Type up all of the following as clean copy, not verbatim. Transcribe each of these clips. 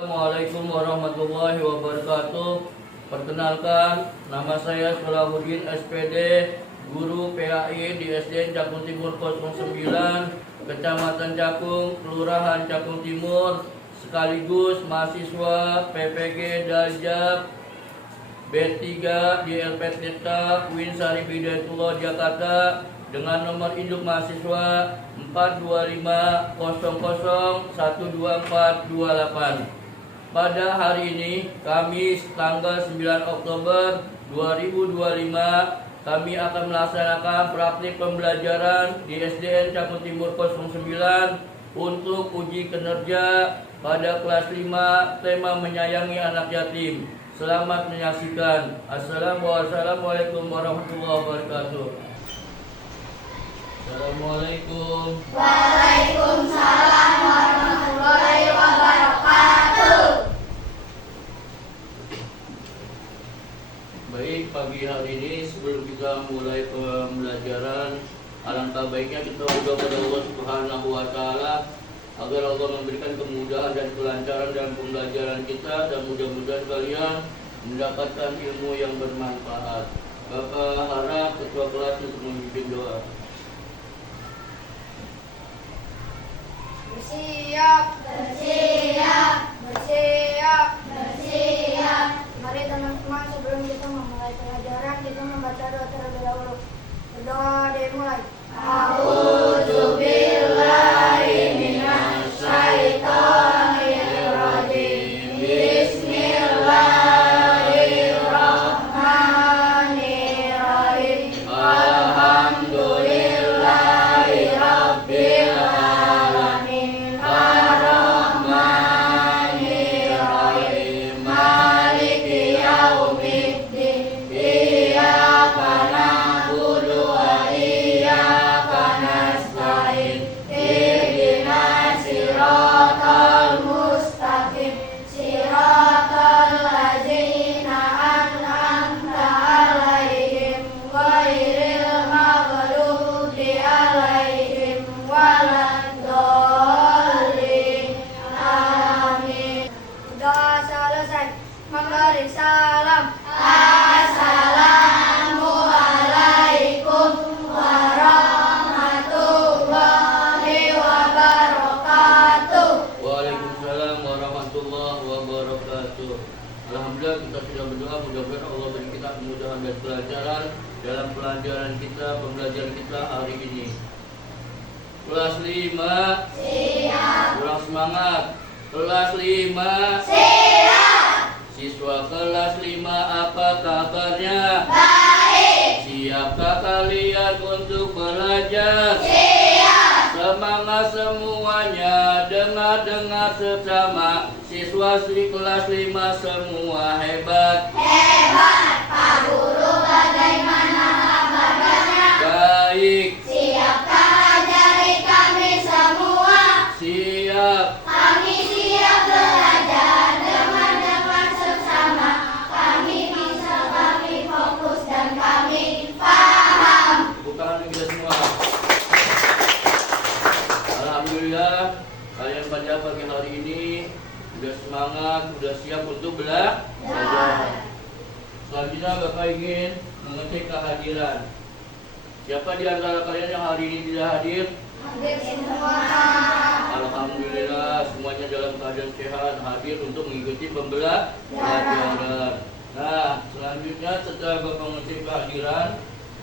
Assalamualaikum warahmatullahi wabarakatuh. Perkenalkan, nama saya Solahuddin SPD, guru PAI di SDN Cakung Timur 09, Kecamatan Cakung, Kelurahan Cakung Timur, sekaligus mahasiswa PPG Darjab B3 di LPTK UIN Syarif Hidayatullah Jakarta dengan nomor induk mahasiswa 42500124428. Pada hari ini, Kamis tanggal 9 Oktober 2025, kami akan melaksanakan praktik pembelajaran di SDN Cakung Timur 09 untuk uji kinerja pada kelas 5 tema menyayangi anak yatim. Selamat menyaksikan. Assalamualaikum warahmatullahi wabarakatuh. Assalamualaikum. Waalaikumsalam warahmatullahi wabarakatuh. Baik, pagi hari ini sebelum kita mulai pembelajaran, alangkah baiknya kita berdoa kepada Allah Subhanahu wa taala agar Allah memberikan kemudahan dan kelancaran dalam pembelajaran kita, dan mudah-mudahan kalian mendapatkan ilmu yang bermanfaat. Bapak harap ketua kelas untuk memimpin doa. Bersiap, bersiap, bersiap, bersiap. Mari teman-teman, sebelum kita memulai pelajaran, kita membaca doa terlebih dahulu. Berdoa dimulai. A'udzubillahi minasyaitonirrajim. Bismillahirrahmanirrahim. Alhamdulillahi rabbil alamin. Ar-Rahmanirrahim. Maliki yaumiddin. Iyyaka na'budu wa iyyaka nasta'in. Ihdinas siratal mustaqim. Siratal ladzina an'amta 'alaihim ghairil maghdubi 'alaihim waladdallin. Amin. Sudah selesai memberi salam. Assalamualaikum warahmatullahi wabarakatuh. Waalaikumsalam warahmatullahi wabarakatuh. Alhamdulillah, kita sudah berdoa, mudah-mudahan Allah beri kita kemudahan dan kelancaran dalam pembelajaran kita hari ini. Kelas 5 Siap. kurang semangat. Kelas 5 Siap. Siswa kelas 5, apa kabarnya? Baik. Siapkah kalian untuk belajar? Siap. Semangat semuanya, dengar-dengar sesama. Siswa kelas 5 semua hebat. Hebat. Pak Guru bagaimana kabarnya? Baik. Siapkah ajari kami semua? Siap. Kami siap belajar dengan sesama. Kami bisa, kami fokus, dan kami paham. Tepuk tangan kita semua. Alhamdulillah, kalian pada pagi hari ini sudah semangat, sudah siap untuk belajar. Selanjutnya Bapak ingin mengecek kehadiran. Siapa di antara kalian yang hari ini tidak hadir? Hadir semua. Alhamdulillah, semuanya dalam keadaan sehat, hadir untuk mengikuti pembelajaran. Nah, selanjutnya setelah Bapak mengecek kehadiran,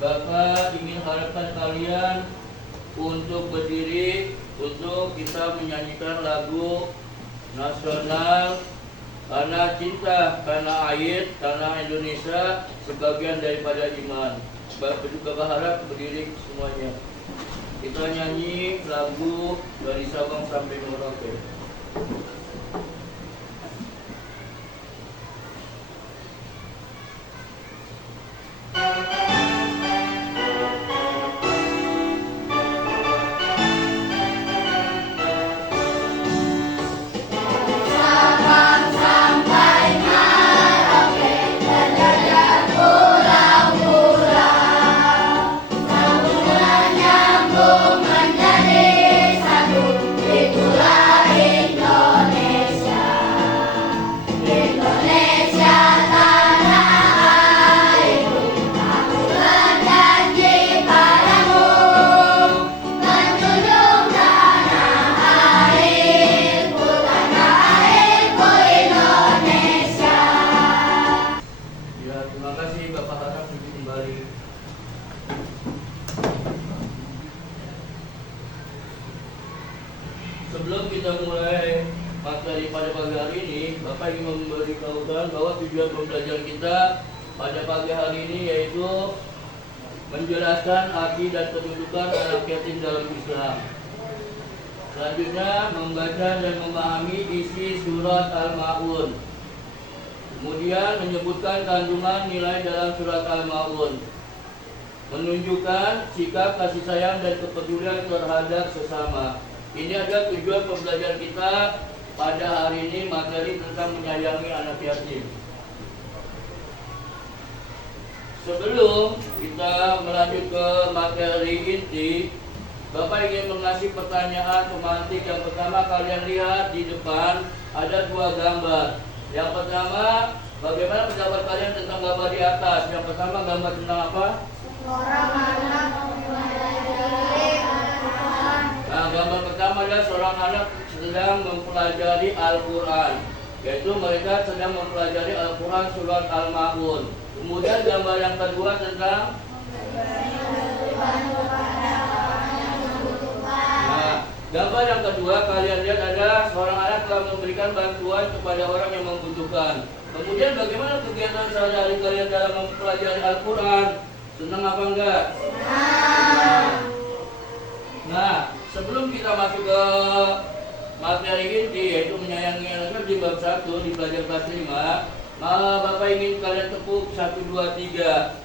Bapak ingin harapkan kalian untuk berdiri untuk kita menyanyikan lagu nasional Karena Cinta, Karena Air, Tanah Indonesia, sebagian daripada iman. Bapak harap berdiri semuanya. Kita nyanyi lagu dari Sabang sampai Merauke. Sabang sampai Merauke, terjajah pulau-pulau. Samudra nyambung menjadi satu, itulah Indonesia. sebelum kita mulai materi pada pagi hari ini, Bapak ingin memberitahukan bahwa tujuan pembelajaran kita pada pagi hari ini yaitu menjelaskan arti dan kedudukan anak yatim dalam Islam. Selanjutnya membaca dan memahami isi surat Al-Ma'un. Kemudian menyebutkan kandungan nilai dalam surat Al-Ma'un. Menunjukkan sikap kasih sayang dan kepedulian terhadap sesama. Ini adalah tujuan pembelajaran kita pada hari ini, materi tentang menyayangi anak yatim. Sebelum kita melanjut ke materi inti, Bapak ingin mengasih pertanyaan pemantik. Yang pertama, kalian lihat di depan ada dua gambar. Yang pertama, bagaimana pendapat kalian tentang gambar di atas? Yang pertama, gambar tentang apa? Seorang anak mempelajari Al-Quran. Nah, gambar pertama adalah seorang anak sedang mempelajari Al-Quran, yaitu mereka sedang mempelajari Al-Quran surat Al-Ma'un. Kemudian gambar yang kedua tentang gambar yang kedua, kalian lihat ada seorang anak telah memberikan bantuan kepada orang yang membutuhkan. Kemudian bagaimana kegiatan sehari-hari kalian dalam mempelajari Al-Quran? Senang apa enggak? Senang. Nah, sebelum kita masuk ke materi inti yaitu menyayangi anak di bab 1 di pelajaran kelas 5, Bapak ingin kalian tepuk 1, 2, 3.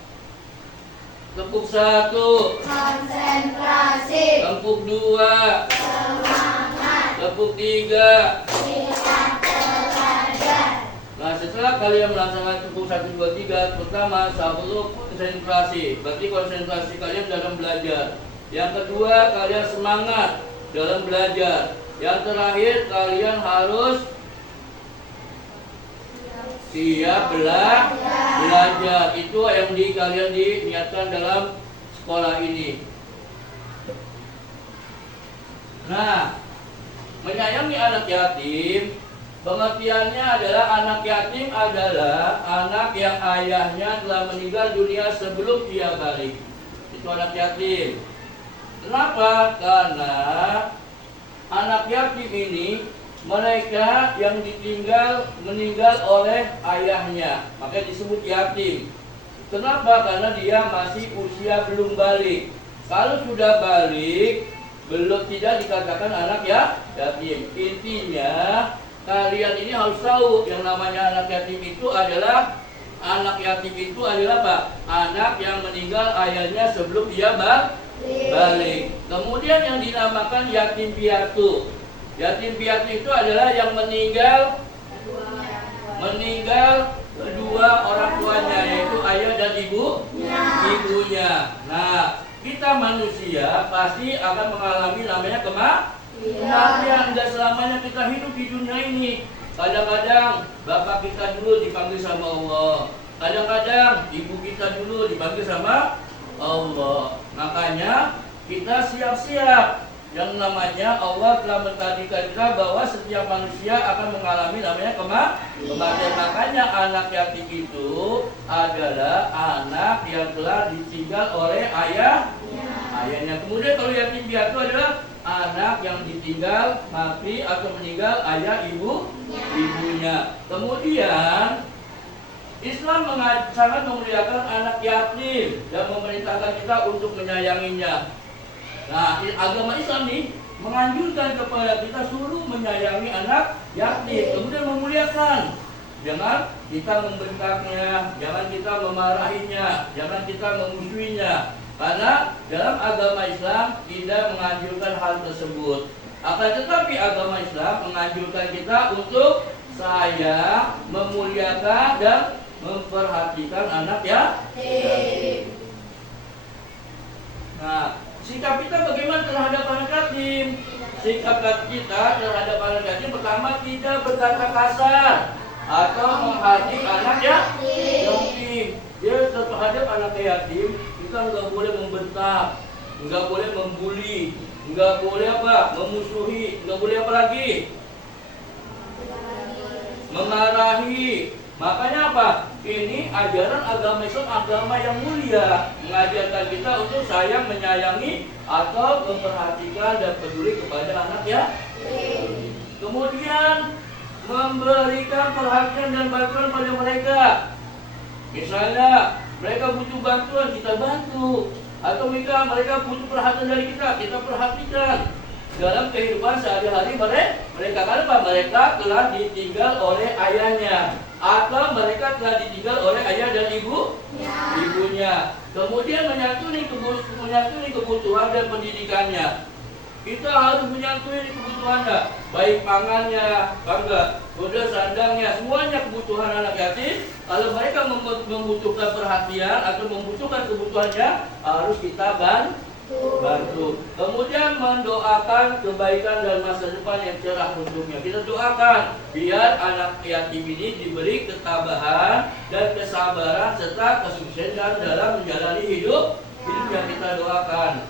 Tepuk 1, konsentrasi, tepuk 2, semangat, tepuk 3. kita belajar. Nah, setelah kalian melaksanakan tepuk 1, 2, 3, pertama sebelum konsentrasi, berarti konsentrasi kalian dalam belajar. Yang kedua, kalian semangat dalam belajar. Yang terakhir, kalian harus siap belajar. Itu yang kalian diniatkan dalam sekolah ini. Nah, menyayangi anak yatim, pengertiannya adalah anak yatim adalah anak yang ayahnya telah meninggal dunia sebelum dia balik. Itu anak yatim. Kenapa? Karena anak yatim ini mereka yang meninggal oleh ayahnya, makanya disebut yatim. Kenapa? Karena dia masih usia belum balik. Kalau sudah balik, belum tidak dikatakan anak yatim. Intinya kalian ini harus tahu yang namanya anak yatim itu adalah apa? Anak yang meninggal ayahnya sebelum dia balik. Kemudian yang dinamakan yatim piatu. Yatim piatu itu adalah yang meninggal kedua orang tuanya, yaitu ayah dan ibunya. Nah, kita manusia pasti akan mengalami namanya kematian. Dan selamanya kita hidup di dunia ini. Kadang-kadang bapak kita dulu dipanggil sama Allah, kadang-kadang ibu kita dulu dipanggil sama Allah. Makanya kita siap-siap. Yang namanya Allah telah mentakdirkan kita bahwa setiap manusia akan mengalami namanya kematian. Makanya anak yatim itu adalah anak yang telah ditinggal oleh ayahnya. Kemudian kalau yatim piatu adalah anak yang ditinggal mati atau meninggal ayah ibunya. Kemudian Islam sangat memuliakan anak yatim dan memerintahkan kita untuk menyayanginya. Nah, agama Islam nih menganjurkan kepada kita suruh menyayangi anak yatim, kemudian memuliakan. Jangan kita membentaknya, jangan kita memarahinya, jangan kita memusuhinya. Karena dalam agama Islam tidak menganjurkan hal tersebut. Akan tetapi agama Islam menganjurkan kita untuk sayang, memuliakan dan memperhatikan anak yatim. Nah, sikap kita bagaimana terhadap anak yatim? Sikap kita terhadap anak yatim pertama tidak berkata kasar atau menghardik anak yatim. Dia terhadap anak yatim kita nggak boleh membentak, nggak boleh membuli, nggak boleh memusuhi, nggak boleh apa lagi? Memarahi. Makanya apa? ini ajaran agama Islam, agama yang mulia, mengajarkan kita untuk sayang, menyayangi atau memperhatikan dan peduli kepada anak ya. Kemudian memberikan perhatian dan bantuan pada mereka. Misalnya mereka butuh bantuan, kita bantu. Atau mereka butuh perhatian dari kita perhatikan. Dalam kehidupan sehari-hari mereka kenapa? Mereka telah ditinggal oleh ayahnya, atau mereka telah ditinggal oleh ayah dan ibunya. Kemudian menyantuni kebutuhan dan pendidikannya. Kita harus menyantuni kebutuhannya, baik pangannya, kemudian sandangnya, semuanya kebutuhan anak yatim. Kalau mereka membutuhkan perhatian atau membutuhkan kebutuhannya, harus kita bantu. Kemudian mendoakan kebaikan dan masa depan yang cerah untuknya. Kita doakan biar anak yatim ini diberi ketabahan dan kesabaran serta kesuksesan dalam menjalani hidup yang kita doakan.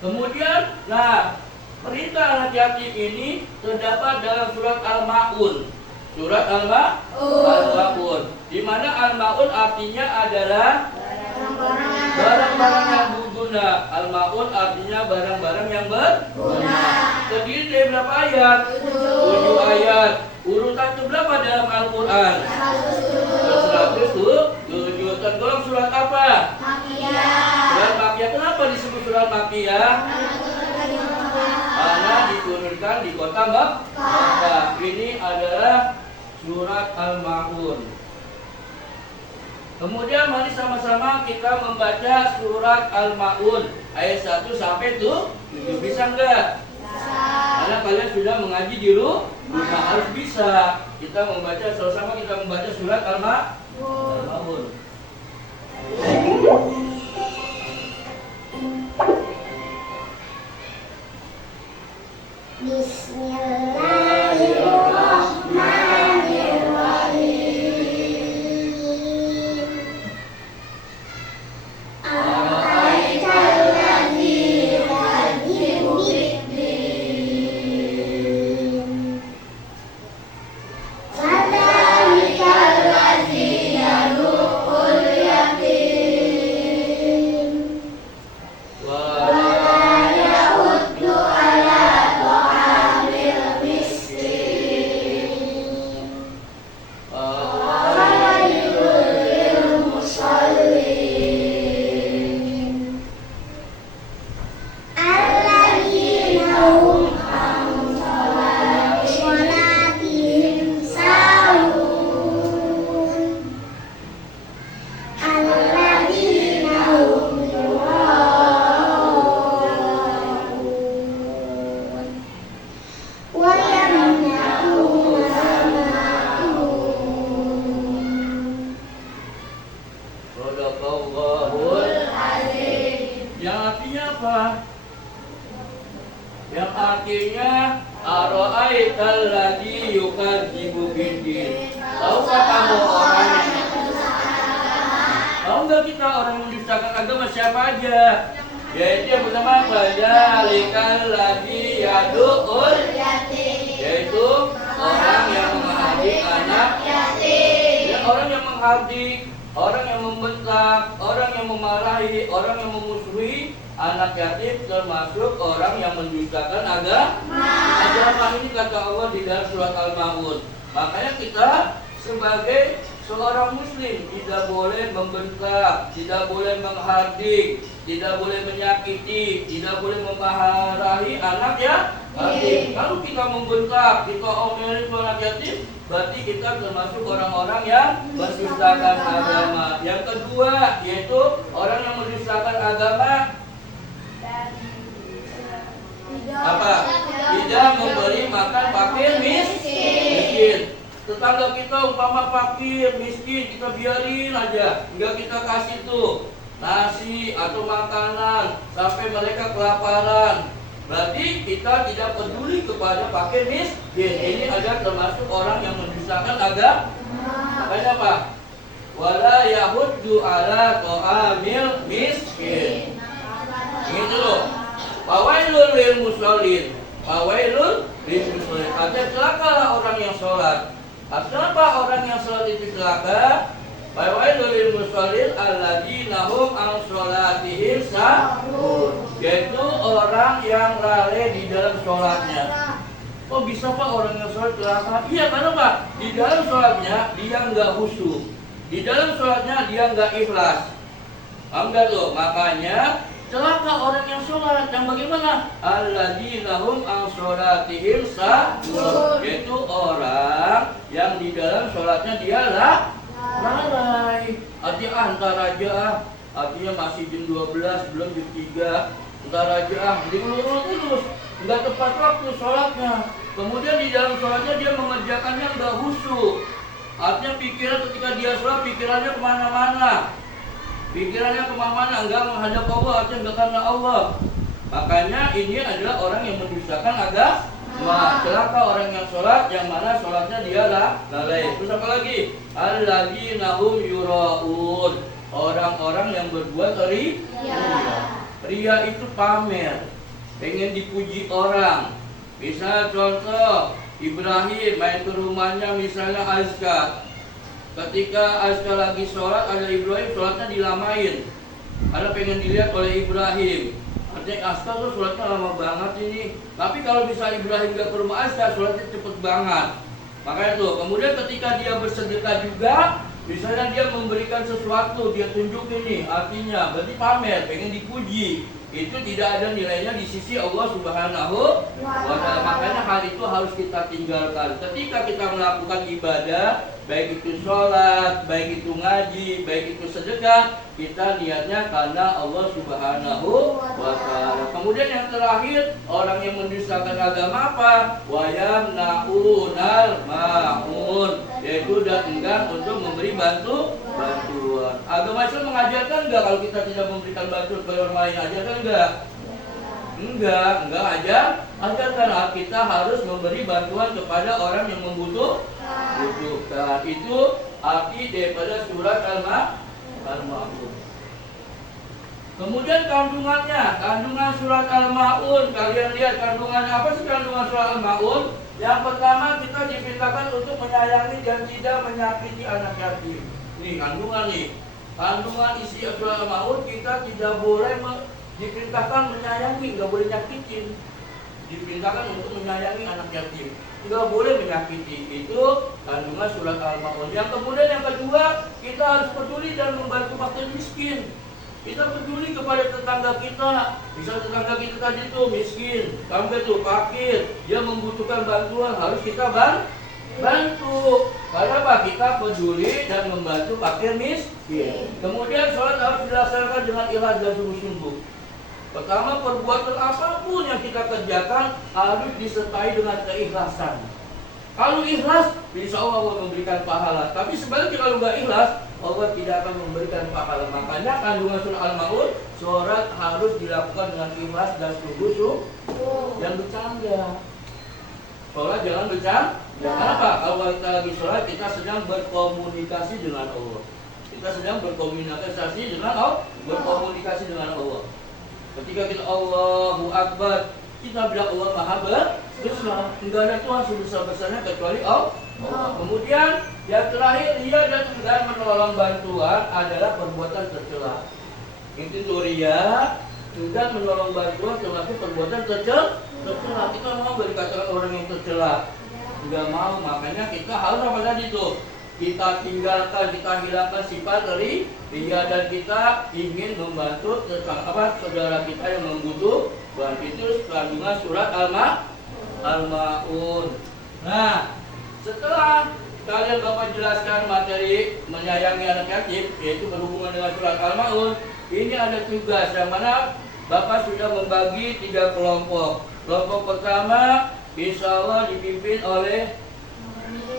Kemudian, perintah anak yatim ini terdapat dalam surat Al-Ma'un. Surat Al-Ma'un, di mana Al-Ma'un artinya adalah barang-barang yang berguna. Al-Ma'un artinya barang-barang yang berguna. Terdiri dari berapa ayat? 7 ayat. Urutan berapa dalam Al-Quran? 107. Tergolong surat apa? Surat Makkiyah. Kenapa disebut surat Makkiyah? Karena diturunkan di kota Makkah. Ini adalah surat Al-Ma'un. Kemudian mari sama-sama kita membaca surat Al-Ma'un ayat 1 sampai 7. Bisa enggak? Karena kalian sudah mengaji di rumah, harus bisa. Kita membaca sama-sama, kita membaca surat Al-Ma'un. Yang artinya ara'aital ladzi yukadzibu biddin. Tahukah kamu tahu nggak kita orang yang mendustakan agama siapa aja? Yaitu yang pertama Zalikal ladzi yadu'ul yatim, yaitu orang yang menghardik anak yatim. Ya, orang yang menghardik, orang yang membentak, orang yang memarahi, orang yang memusuhi anak yatim, termasuk orang yang mendustakan agama ini, kata Allah di dalam surat Al-Ma'un. Makanya kita sebagai seorang muslim tidak boleh membentak, tidak boleh menghardik, tidak boleh menyakiti, tidak boleh memarahi anak yatim. Kalau kita membentak, kita omelin anak yatim, berarti kita termasuk orang-orang yang mendustakan agama. Yang kedua yaitu orang yang mendustakan agama apa? Tidak memberi makan fakir miskin. Tetangga kita umpama fakir miskin, kita biarin aja, enggak kita kasih tuh nasi atau makanan sampai mereka kelaparan. Berarti kita tidak peduli kepada fakir miskin. Ini ada termasuk orang yang mendustakan agama. Makanya apa? Wala yahuddu ala ta'amil miskin. Gitu loh. Fawailul lil musallin. Fawailul lil musallin. Ada celakalah orang yang sholat. Kenapa orang yang sholat itu celaka? Fawailul lil musallin alladzina hum an sholatihim sahun. Yaitu orang yang lalai di dalam sholatnya. Kok bisa Pak orang yang sholat celaka? Iya, karena Pak, di dalam sholatnya dia nggak khusyuk, di dalam sholatnya dia nggak ikhlas. Paham nggak tuh? Makanya celaka orang yang sholat. Yang bagaimana? Alladzina hum an sholatihim sahun. Yaitu orang yang di dalam sholatnya dia lalai. Artinya entar aja, artinya masih jam 12, belum jam 3. Entar aja, diulur terus, nggak tepat waktu sholatnya. Kemudian di dalam sholatnya dia mengerjakannya nggak khusyuk. Artinya pikiran ketika dia sholat, pikirannya kemana-mana. Pikirannya kemana-mana, enggak menghadap Allah, artinya enggak karena Allah. Makanya ini adalah orang yang mendustakan agama. Celaka orang yang sholat, yang mana sholatnya dia lalai. Terus apa lagi? Alladzina hum yuraun. Orang-orang yang berbuat ria. Ria itu pamer, pengen dipuji orang. Misalnya contoh, Ibrahim main ke rumahnya misalnya Azka. Ketika Azka lagi sholat, ada Ibrahim sholatnya dilamain karena pengen dilihat oleh Ibrahim. Artinya Azka tuh sholatnya lama banget ini. Tapi kalau bisa Ibrahim gak ke rumah Azka, sholatnya cepet banget. Makanya tuh, kemudian ketika dia bersedekah juga, misalnya dia memberikan sesuatu, dia tunjukin nih, artinya berarti pamer, pengen dipuji. Itu tidak ada nilainya di sisi Allah Subhanahu wa Ta'ala. Makanya hal itu harus kita tinggalkan. Ketika kita melakukan ibadah, baik itu sholat, baik itu ngaji, baik itu sedekah, kita niatnya karena Allah Subhanahu wa Ta'ala. Kemudian yang terakhir, orang yang mendustakan agama apa? Wayamna'unal ma'un, yaitu dan enggan untuk memberi bantuan. Agama Islam mengajarkan enggak kalau kita tidak memberikan bantuan kepada orang lain? Ajarkan enggak? Enggak ajarkan. Kita harus memberi bantuan kepada orang yang membutuhkan. Itu arti daripada surat Al-Ma'un. Kemudian kandungan surat Al-Ma'un. Kalian lihat kandungannya apa sih kandungan surat Al-Ma'un? Yang pertama, kita diperintahkan untuk menyayangi dan tidak menyakiti anak yatim. Nih kandungan nih. Kandungan isi surat Al-Ma'un, kita tidak boleh diperintahkan menyayangi, nggak boleh nyakitin. Diperintahkan untuk menyayangi anak yatim, nggak boleh menyakiti. Itu kandungan surat Al-Ma'un. Yang kemudian yang kedua, kita harus peduli dan membantu fakir miskin. Kita peduli kepada tetangga kita. Bisa tetangga kita tadi itu miskin, sampai tuh fakir, dia membutuhkan bantuan, harus kita bantu. Karena apa? Kita peduli dan membantu fakir miskin. Kemudian sholat harus dilaksanakan dengan ikhlas dan sungguh-sungguh. Pertama, perbuatan apapun yang kita kerjakan harus disertai dengan keikhlasan. Kalau ikhlas, insya Allah memberikan pahala. Tapi sebaliknya kalau nggak ikhlas, Allah tidak akan memberikan pahala. Makanya kandungan surah Al-Ma'un, sholat harus dilakukan dengan ikhlas dan sungguh-sungguh. Jangan bercanda. Sholat jangan bercanda. Kenapa? Kalau kita lagi sholat, kita sedang berkomunikasi dengan Allah. Kita sedang berkomunikasi dengan Allah. Ketika kita Allahu Akbar, kita bilang Allah Maha Besar. Tidak ada Tuhan sebesar-besarnya kecuali Allah. Kemudian yang terakhir, ria dan enggan menolong bantuan adalah perbuatan tercela. Itu ria, enggan menolong bantuan termasuk perbuatan tercela. Kita mau dikatakan orang yang tercela, enggak mau. Makanya kita harus apa tadi tuh? Kita tinggalkan, kita hilangkan sifat ria dan kita ingin membantu saudara kita yang membutuhkan. Itu kandungan surat Al-Ma'un. Nah, setelah kalian Bapak jelaskan materi menyayangi anak yatim, yaitu berhubungan dengan surat Al-Ma'un, ini ada tugas yang mana Bapak sudah membagi 3 kelompok. Kelompok pertama insya Allah dipimpin oleh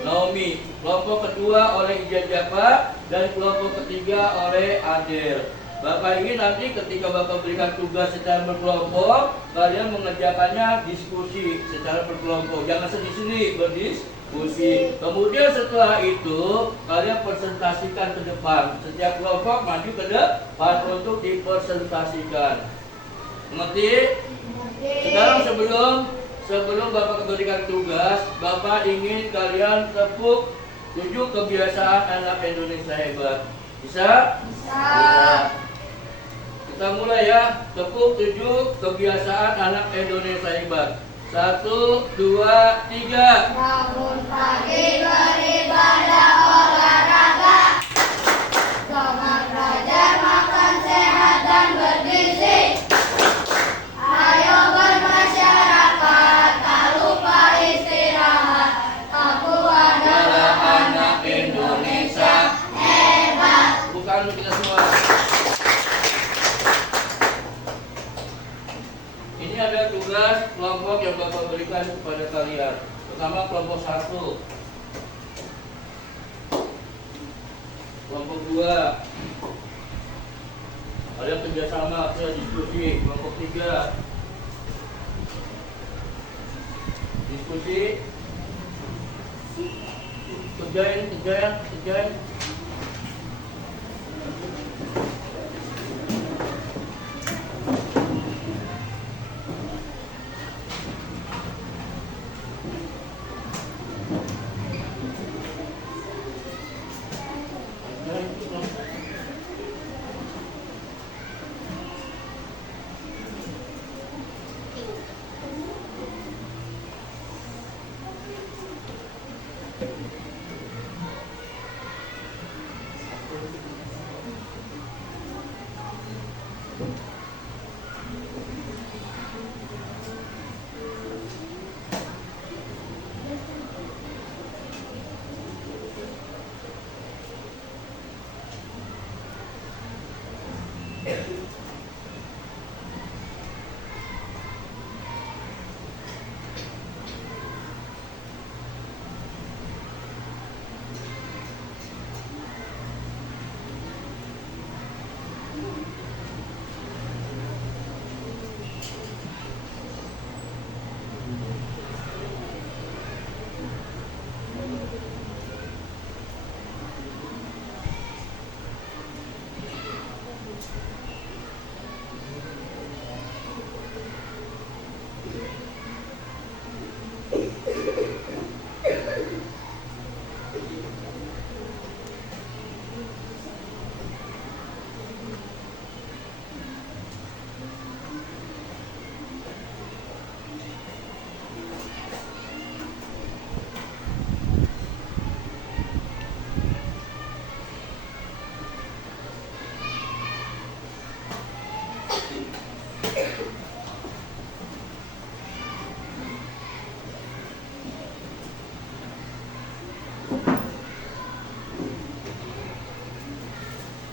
Naomi, kelompok kedua oleh Ijazah, dan kelompok ketiga oleh Adel. Bapak ingin nanti ketika Bapak berikan tugas secara berkelompok, kalian mengerjakannya diskusi secara berkelompok. Jangan sendiri-sendiri berdiskusi. Kemudian setelah itu kalian presentasikan ke depan. Setiap kelompok maju ke depan untuk dipresentasikan. Mengerti? Sekarang sebelum Bapak berikan tugas, Bapak ingin kalian tepuk 7 kebiasaan anak Indonesia hebat. Bisa? Bisa. Kita mulai ya. Tepuk 7 kebiasaan anak Indonesia hebat. 1, 2, 3. Bangun pagi beribadah olahraga. Bangun belajar makan sehat dan bergizi. Ayo bermasyarakat, tak lupa istirahat. Aku adalah Anak Indonesia hebat. bukan kita semua. Ini ada tugas kelompok yang Bapak berikan kepada kalian. Pertama kelompok 1, kelompok 2 ada kerjasama, ada diskusi. Kelompok 3 diskusi, kerjain.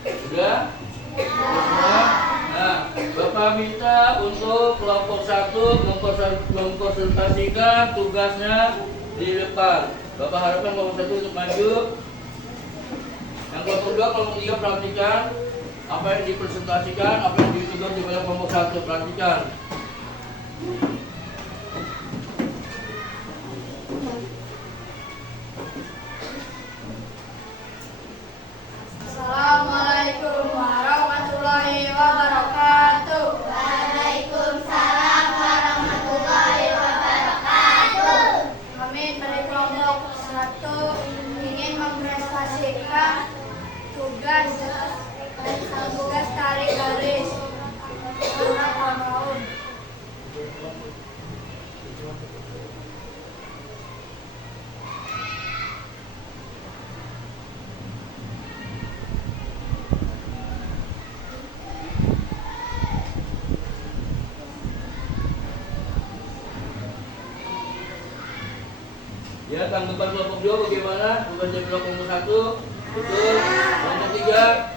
Sudah? Nah, Bapak minta untuk kelompok 1 mempresentasikan tugasnya di depan. Bapak harapkan kelompok 1 untuk maju. Yang kelompok 2, kelompok 3 perhatikan apa yang dipresentasikan, apa yang ditugas di kelompok 1, perhatikan. Assalamualaikum warahmatullahi wabarakatuh. Waalaikumsalam warahmatullahi wabarakatuh. Kami dari kelompok 1 ingin mempresentasikan tugas tarik garis anak tahun. Ya, tanggapan kelompok 2 bagaimana? Tugas dari kelompok 1? Betul. Kelompok 3?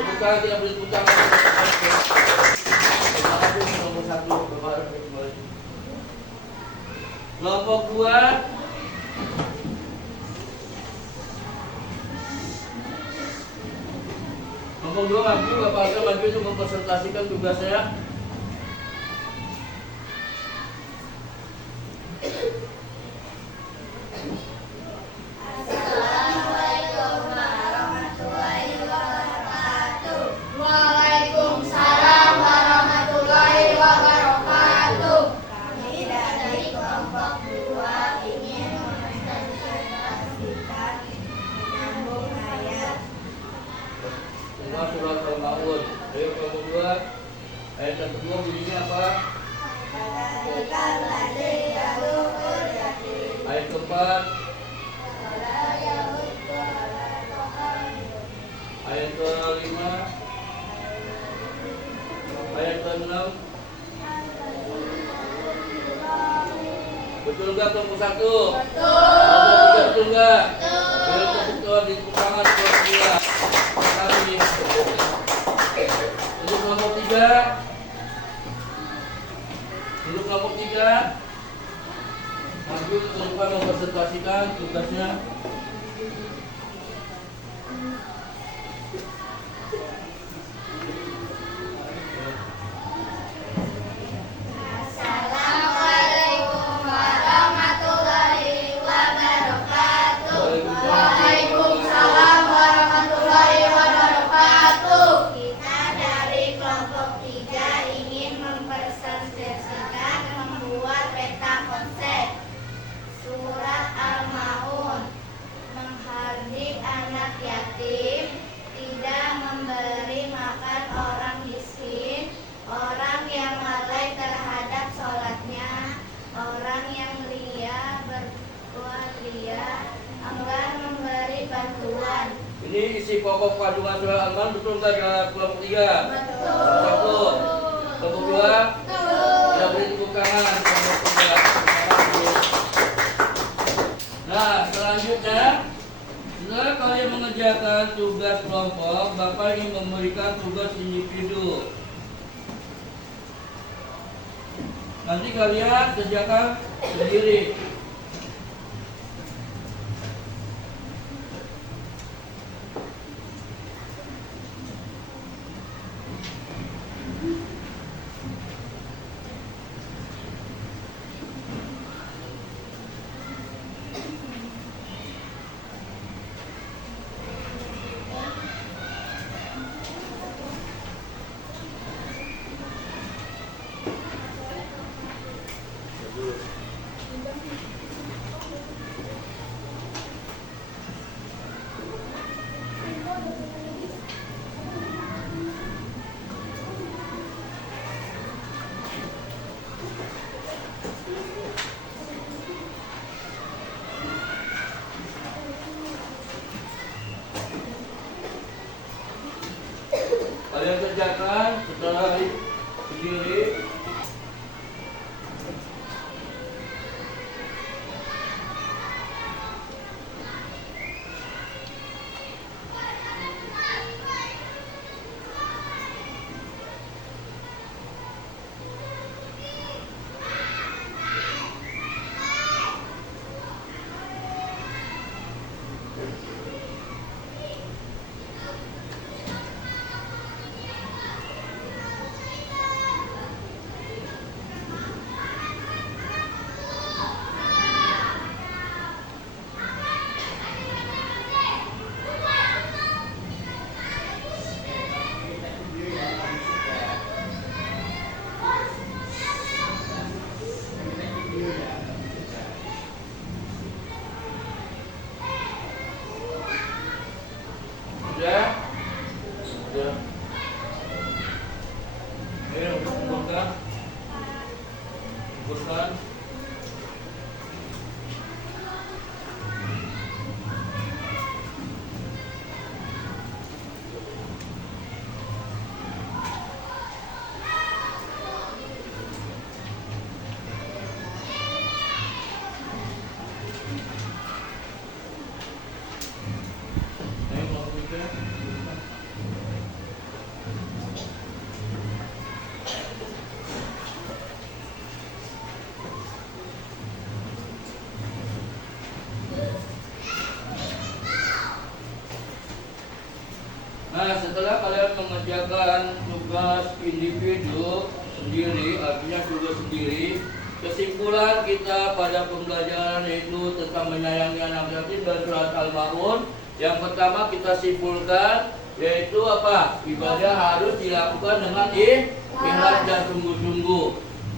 Bukan, tidak boleh tepuk tangan. Terima kasih kelompok 1. Bapak harus kembali. Kelompok 2? Kelompok 2 maju, Bapak harus maju untuk mempresentasikan tugasnya. Waalaikumsalam warahmatullahi wabarakatuh. Kami dari yang kedua bunyinya apa? Ayat keempat. Ayat kelima. Ayat keenam. Betul nggak kelompok satu? Betul nggak? Betul. Betul di tepuk tangan kelompok dua. Kami. Untuk kelompok tiga. Untuk kelompok tiga. Maju ke depan mempresentasikan tugasnya. Waalaikumsalam warahmatullahi wabarakatuh. Kita dari kelompok 3 ingin mempresentasikan membuat peta konsep surat Al-Maun, menghardik anak yatim, tidak memberi makan orang miskin, orang yang lalai terhadap sholatnya, orang yang ria berbuat ria, enggan memberi bantuan. Ini isi pokok kandungan surat Al-Maun, betul nggak di kelompok tiga? Betul. Satu. Kelompok dua. Kita beri tepuk tangan kelompok tiga. Nah, selanjutnya setelah kalian mengerjakan tugas kelompok, Bapak ingin memberikan tugas individu. Nanti kalian kerjakan sendiri. Kalian kerjakan setelah sendiri. Sudah? Sudah. Ayo kumpulkan. Kumpulkan. Ayo kelompok tiga. Nah, setelah kalian mengerjakan tugas individu sendiri, artinya tugas sendiri, kesimpulan kita pada pembelajaran yaitu tentang menyayangi anak yatim dan surat Al-Maun. Yang pertama kita simpulkan yaitu apa? Ibadah harus dilakukan dengan ikhlas dan sungguh-sungguh.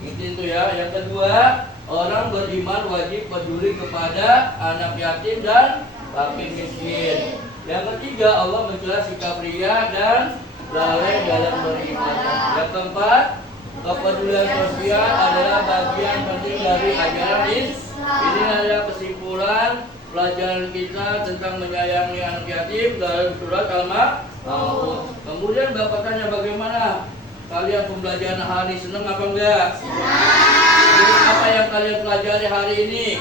Itu ya. Yang kedua, orang beriman wajib peduli kepada anak yatim dan fakir miskin. Yang ketiga, Allah mencela sikap ria dan lalai dalam beribadah. Yang keempat, Kepedulian sosial adalah bagian penting dari ajaran Islam. Ini adalah kesimpulan pelajaran kita tentang menyayangi anak yatim dalam surat Al-Maun. Kemudian Bapak tanya, bagaimana kalian pembelajaran hari ini, senang apa enggak? Senang. Apa yang kalian pelajari hari ini?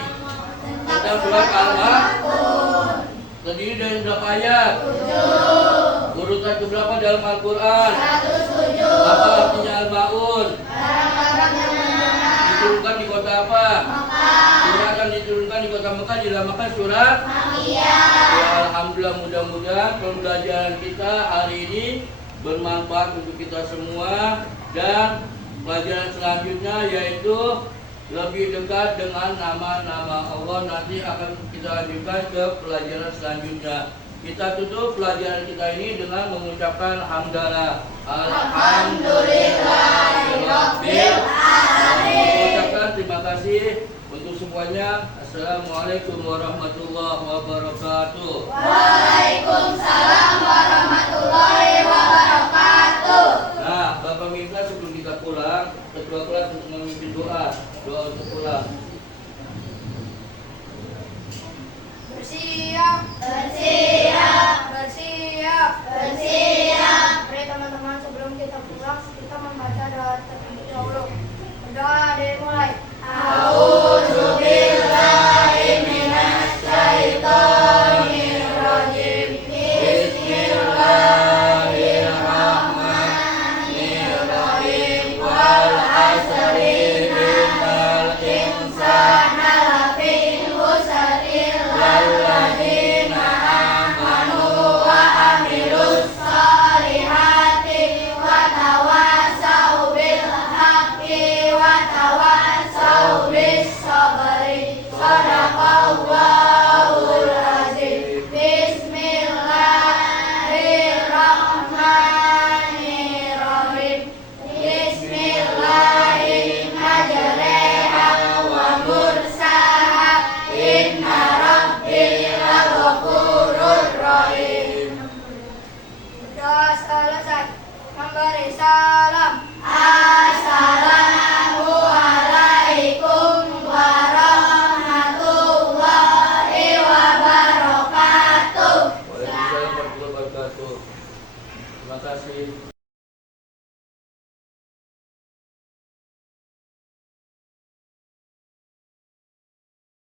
Tentang surat Al-Maun. Terdiri dari berapa ayat? 7. Urutan keberapa dalam Al-Quran? 107. Apa artinya Al-Maun? Diturunkan di kota apa? Mekah. Surat yang diturunkan di kota Mekah dinamakan surat Makkiyah. Ya, alhamdulillah, mudah-mudahan pembelajaran kita hari ini bermanfaat untuk kita semua, dan pelajaran selanjutnya yaitu lebih dekat dengan nama-nama Allah nanti akan kita lanjutkan ke pelajaran selanjutnya. Kita tutup pelajaran kita ini dengan mengucapkan hamdalah. Alhamdulillahirabbil alamin. Mengucapkan terima kasih untuk semuanya. Assalamualaikum warahmatullahi wabarakatuh. Waalaikumsalam warahmatullahi wabarakatuh. Nah, Bapak minta sebelum kita pulang, ketua kelas untuk memimpin doa untuk pulang. Bersiap, bersiap, bersiap, bersiap. Mari teman-teman, sebelum kita pulang, kita membaca doa terlebih dahulu. Berdoa dimulai. A'udzubillahi minasyaitonirrajim. Bismillahirrahmanirrahim. Wal 'asri innal insana lafi khusr illa alladziina aamanu wa 'amilus shalihati wa tawassaw bil haqqi wa tawassaw bis sabri. Shadaqallahul azim. Bismillahirrahmanirrahim. Bismillahirrahmanirrahim. Majreha wa mursaha. Inna rabbi laghafurur rahim. Doa selesai. Memberi salam. Assalamualaikum warahmatullahi wabarakatuh. Waalaikumsalam warahmatullahi wabarakatuh. Terima kasih.